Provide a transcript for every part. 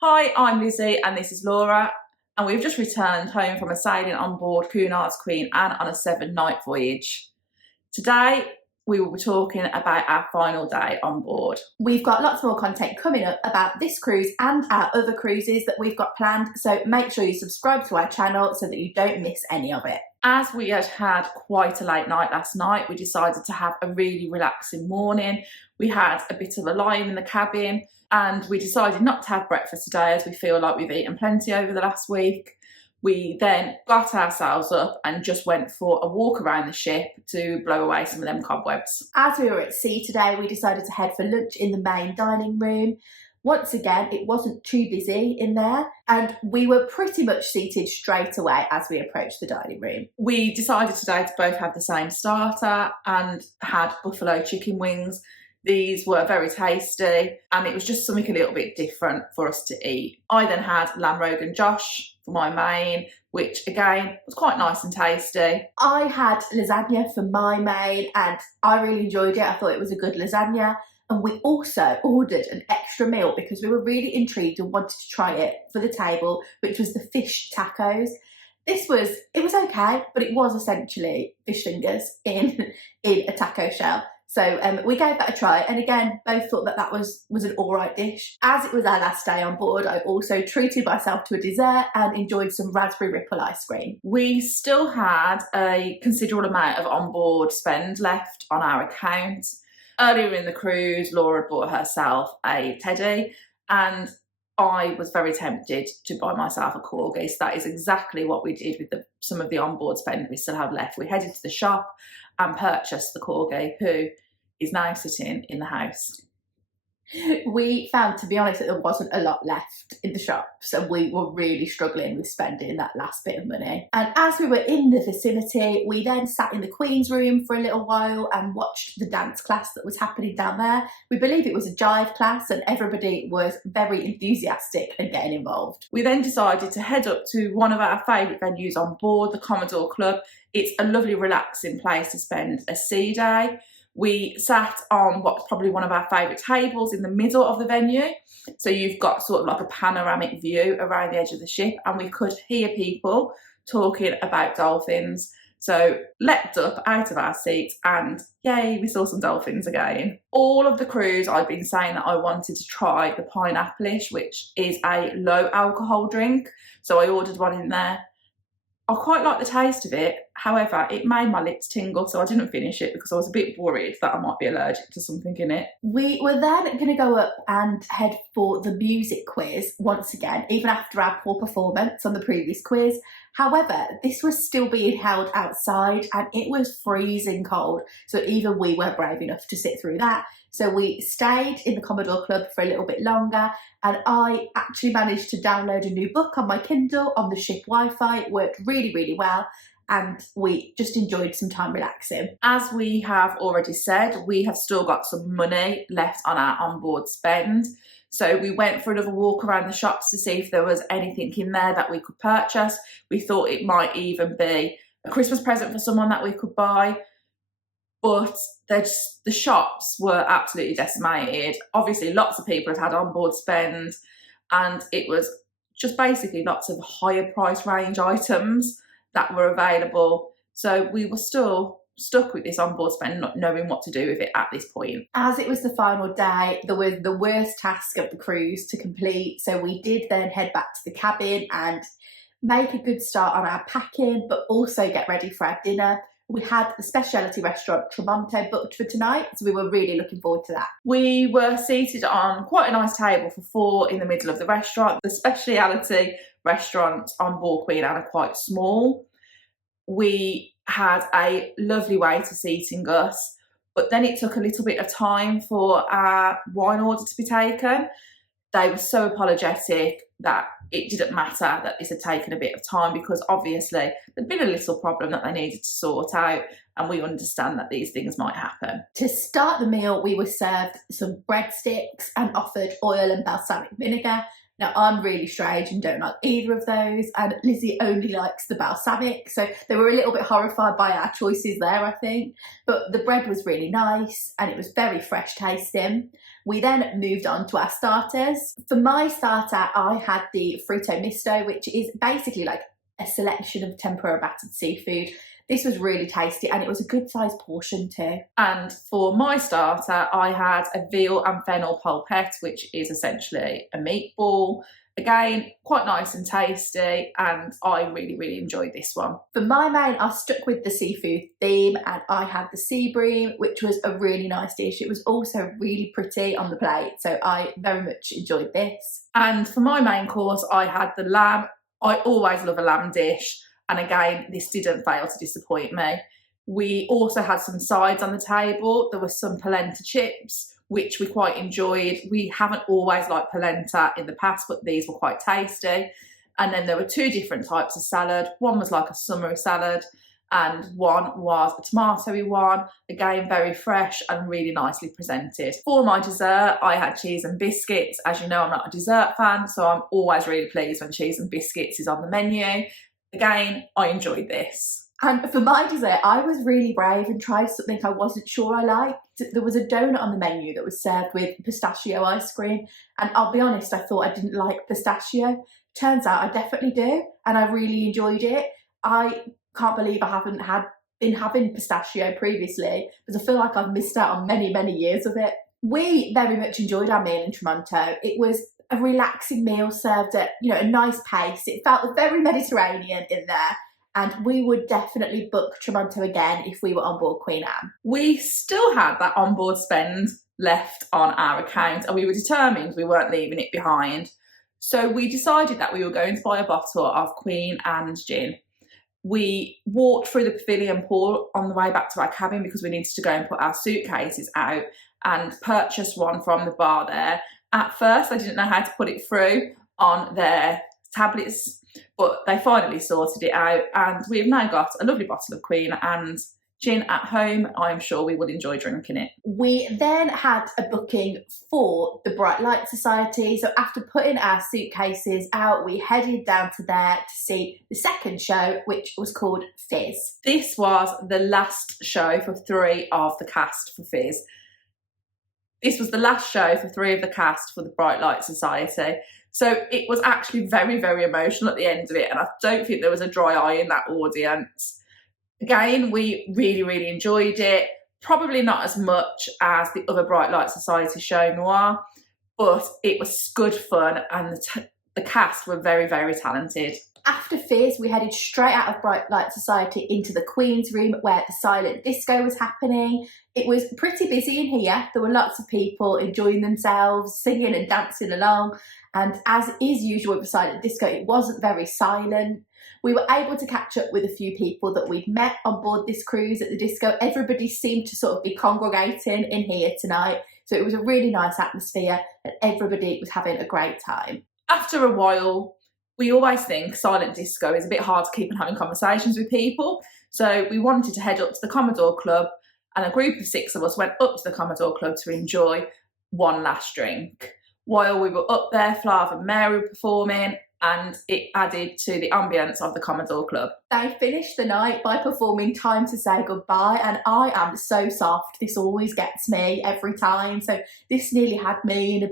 Hi, I'm Lizzie and this is Laura, and we've just returned home from a sailing on board Cunard's Queen Anne on a 7-night voyage. Today we will be talking about our final day on board. We've got lots more content coming up about this cruise and our other cruises that we've got planned, so make sure you subscribe to our channel so that you don't miss any of it. As we had quite a late night last night, we decided to have a really relaxing morning. We had a bit of a lie-in the cabin, and we decided not to have breakfast today as we feel like we've eaten plenty over the last week. We then got ourselves up and just went for a walk around the ship to blow away some of them cobwebs. As we were at sea today, we decided to head for lunch in the main dining room. Once again, it wasn't too busy in there, and we were pretty much seated straight away as we approached the dining room. We decided today to both have the same starter and had buffalo chicken wings. These were very tasty, and it was just something a little bit different for us to eat. I then had lamb rogan josh for my main, which again was quite nice and tasty. I had lasagna for my main, and I really enjoyed it. I thought it was a good lasagna. And we also ordered an extra meal because we were really intrigued and wanted to try it for the table, which was the fish tacos. It was okay, but it was essentially fish fingers in a taco shell. So we gave that a try, and again, both thought that was an all right dish. As it was our last day on board, I also treated myself to a dessert and enjoyed some raspberry ripple ice cream. We still had a considerable amount of onboard spend left on our account. Earlier in the cruise, Laura had bought herself a teddy, and I was very tempted to buy myself a corgi. So that is exactly what we did with some of the onboard spend we still have left. We headed to the shop and purchased the corgi, who is now sitting in the house. We found, to be honest, that there wasn't a lot left in the shop, so we were really struggling with spending that last bit of money. And as we were in the vicinity, we then sat in the Queen's room for a little while and watched the dance class that was happening down there. We believe it was a jive class, and everybody was very enthusiastic and getting involved. We then decided to head up to one of our favourite venues on board, the Commodore Club. It's a lovely, relaxing place to spend a sea day. We sat on what's probably one of our favourite tables in the middle of the venue. So you've got sort of like a panoramic view around the edge of the ship, and we could hear people talking about dolphins. So leapt up out of our seats and yay, we saw some dolphins again. All of the cruise I've been saying that I wanted to try the pineapple-ish, which is a low alcohol drink. So I ordered one in there. I quite like the taste of it, however, it made my lips tingle, so I didn't finish it because I was a bit worried that I might be allergic to something in it. We were then going to go up and head for the music quiz once again, even after our poor performance on the previous quiz. However, this was still being held outside and it was freezing cold, so even we weren't brave enough to sit through that. So we stayed in the Commodore Club for a little bit longer, and I actually managed to download a new book on my Kindle on the ship Wi-Fi. It worked really, really well, and we just enjoyed some time relaxing. As we have already said, we have still got some money left on our onboard spend. So we went for another walk around the shops to see if there was anything in there that we could purchase. We thought it might even be a Christmas present for someone that we could buy. But the shops were absolutely decimated. Obviously, lots of people had onboard spend, and it was just basically lots of higher price range items that were available. So we were still stuck with this onboard spend, not knowing what to do with it at this point. As it was the final day, there was the worst task of the cruise to complete. So we did then head back to the cabin and make a good start on our packing, but also get ready for our dinner. We had the specialty restaurant Tramonto booked for tonight, so we were really looking forward to that. We were seated on quite a nice table for 4 in the middle of the restaurant. The specialty restaurants on board Queen Anne are quite small. We had a lovely waiter seating us, but then it took a little bit of time for our wine order to be taken. They were so apologetic that it didn't matter that this had taken a bit of time, because obviously there'd been a little problem that they needed to sort out, and we understand that these things might happen. To start the meal, we were served some breadsticks and offered oil and balsamic vinegar, Now, I'm really strange and don't like either of those, and Lizzie only likes the balsamic, so they were a little bit horrified by our choices there, I think. But the bread was really nice and it was very fresh tasting. We then moved on to our starters. For my starter, I had the Frito Misto, which is basically like a selection of tempura battered seafood. This was really tasty and it was a good sized portion too. And for my starter, I had a veal and fennel polpette, which is essentially a meatball. Again, quite nice and tasty, and I really enjoyed this one. For my main, I stuck with the seafood theme and I had the sea bream, which was a really nice dish. It was also really pretty on the plate, so I very much enjoyed this. And for my main course, I had the lamb. I always love a lamb dish. And again, this didn't fail to disappoint me. We also had some sides on the table. There were some polenta chips, which we quite enjoyed. We haven't always liked polenta in the past, but these were quite tasty. And then there were two different types of salad. One was like a summery salad, and one was a tomatoey one. Again, very fresh and really nicely presented. For my dessert, I had cheese and biscuits. As you know, I'm not a dessert fan, so I'm always really pleased when cheese and biscuits is on the menu. Again, I enjoyed this. And for my dessert, I was really brave and tried something I wasn't sure I liked. There was a donut on the menu that was served with pistachio ice cream, and I'll be honest, I thought I didn't like pistachio. Turns out I definitely do, and I really enjoyed it. I can't believe I haven't been having pistachio previously, because I feel like I've missed out on many years of it. We very much enjoyed our meal in Tramonto. It was a relaxing meal served at, a nice pace. It felt very Mediterranean in there, and we would definitely book Tramonto again if we were on board Queen Anne. We still had that onboard spend left on our account, and we were determined we weren't leaving it behind. So we decided that we were going to buy a bottle of Queen Anne's gin. We walked through the pavilion pool on the way back to our cabin because we needed to go and put our suitcases out, and purchased one from the bar there. At first, I didn't know how to put it through on their tablets, but they finally sorted it out, and we've now got a lovely bottle of Queen Anne's gin at home. I'm sure we would enjoy drinking it. We then had a booking for the Bright Light Society, so after putting our suitcases out, we headed down to there to see the second show, which was called Fizz. This was the last show for 3 of the cast for Fizz. This was the last show for 3 of the cast for the Bright Light Society. So it was actually very emotional at the end of it, and I don't think there was a dry eye in that audience. Again, we really enjoyed it. Probably not as much as the other Bright Light Society show Noir, but it was good fun, and the cast were very talented. After Fizz, we headed straight out of Bright Light Society into the Queen's Room where the silent disco was happening. It was pretty busy in here. There were lots of people enjoying themselves, singing and dancing along. And as is usual with silent disco, it wasn't very silent. We were able to catch up with a few people that we'd met on board this cruise at the disco. Everybody seemed to sort of be congregating in here tonight. So it was a really nice atmosphere and everybody was having a great time. After a while, we always think silent disco is a bit hard to keep on having conversations with people. So we wanted to head up to the Commodore Club, and a group of 6 of us went up to the Commodore Club to enjoy one last drink. While we were up there, Flav and Mary were performing, and it added to the ambience of the Commodore Club. They finished the night by performing Time to Say Goodbye, and I am so soft. This always gets me every time. So this nearly had me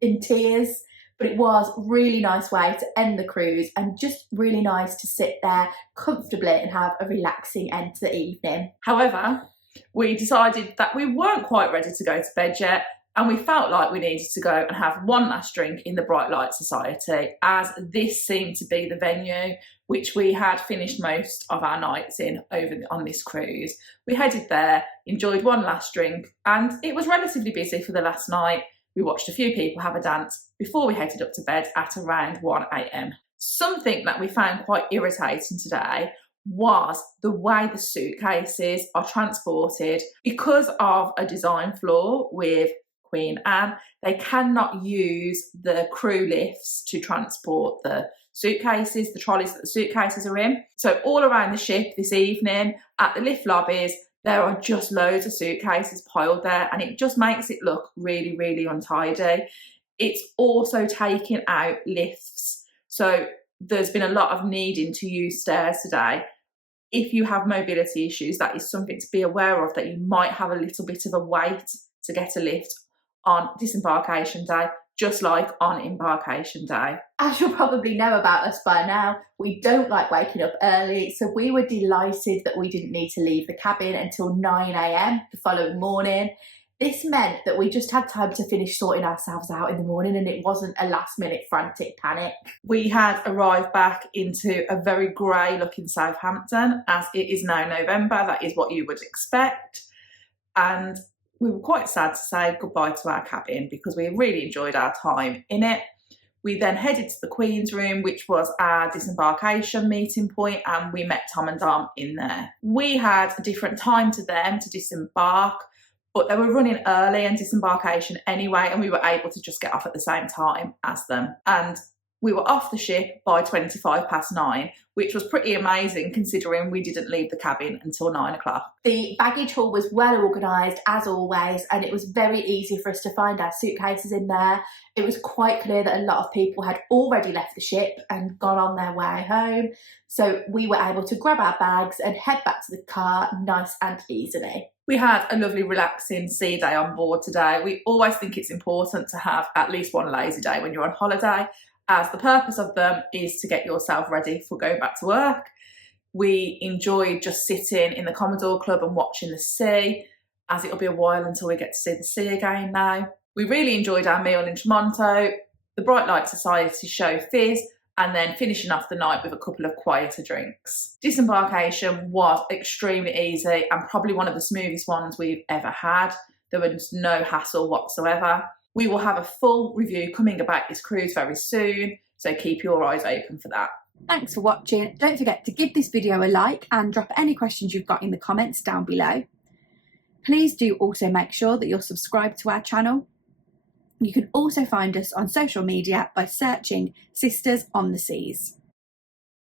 in tears. But it was a really nice way to end the cruise, and just really nice to sit there comfortably and have a relaxing end to the evening. However, we decided that we weren't quite ready to go to bed yet, and we felt like we needed to go and have one last drink in the Bright Light Society, as this seemed to be the venue which we had finished most of our nights in on this cruise. We headed there, enjoyed one last drink, and it was relatively busy for the last night. We watched a few people have a dance before we headed up to bed at around 1 a.m. Something that we found quite irritating today was the way the suitcases are transported. Because of a design flaw with Queen Anne, they cannot use the crew lifts to transport the suitcases, the trolleys that the suitcases are in. So all around the ship this evening, at the lift lobbies, there are just loads of suitcases piled there, and it just makes it look really untidy. It's also taking out lifts. So there's been a lot of needing to use stairs today. If you have mobility issues, that is something to be aware of, that you might have a little bit of a wait to get a lift on disembarkation day, just like on embarkation day. As you'll probably know about us by now, we don't like waking up early, so we were delighted that we didn't need to leave the cabin until 9 a.m. the following morning. This meant that we just had time to finish sorting ourselves out in the morning, and it wasn't a last minute frantic panic. We had arrived back into a very grey looking Southampton, as it is now November. That is what you would expect. And we were quite sad to say goodbye to our cabin because we really enjoyed our time in it. We then headed to the Queen's Room, which was our disembarkation meeting point, and we met Tom and Dom in there. We had a different time to them to disembark, but they were running early and disembarkation anyway, and we were able to just get off at the same time as them. And we were off the ship by 9:25, which was pretty amazing considering we didn't leave the cabin until 9 o'clock. The baggage haul was well organised as always, and it was very easy for us to find our suitcases in there. It was quite clear that a lot of people had already left the ship and gone on their way home, so we were able to grab our bags and head back to the car nice and easily. We had a lovely relaxing sea day on board today. We always think it's important to have at least one lazy day when you're on holiday, as the purpose of them is to get yourself ready for going back to work. We enjoyed just sitting in the Commodore Club and watching the sea, as it'll be a while until we get to see the sea again now. We really enjoyed our meal in Tramonto, the Bright Light Society show Fizz, and then finishing off the night with a couple of quieter drinks. Disembarkation was extremely easy and probably one of the smoothest ones we've ever had. There was no hassle whatsoever. We will have a full review coming about this cruise very soon, so keep your eyes open for that. Thanks for watching. Don't forget to give this video a like and drop any questions you've got in the comments down below. Please do also make sure that you're subscribed to our channel. You can also find us on social media by searching Sisters on the Seas.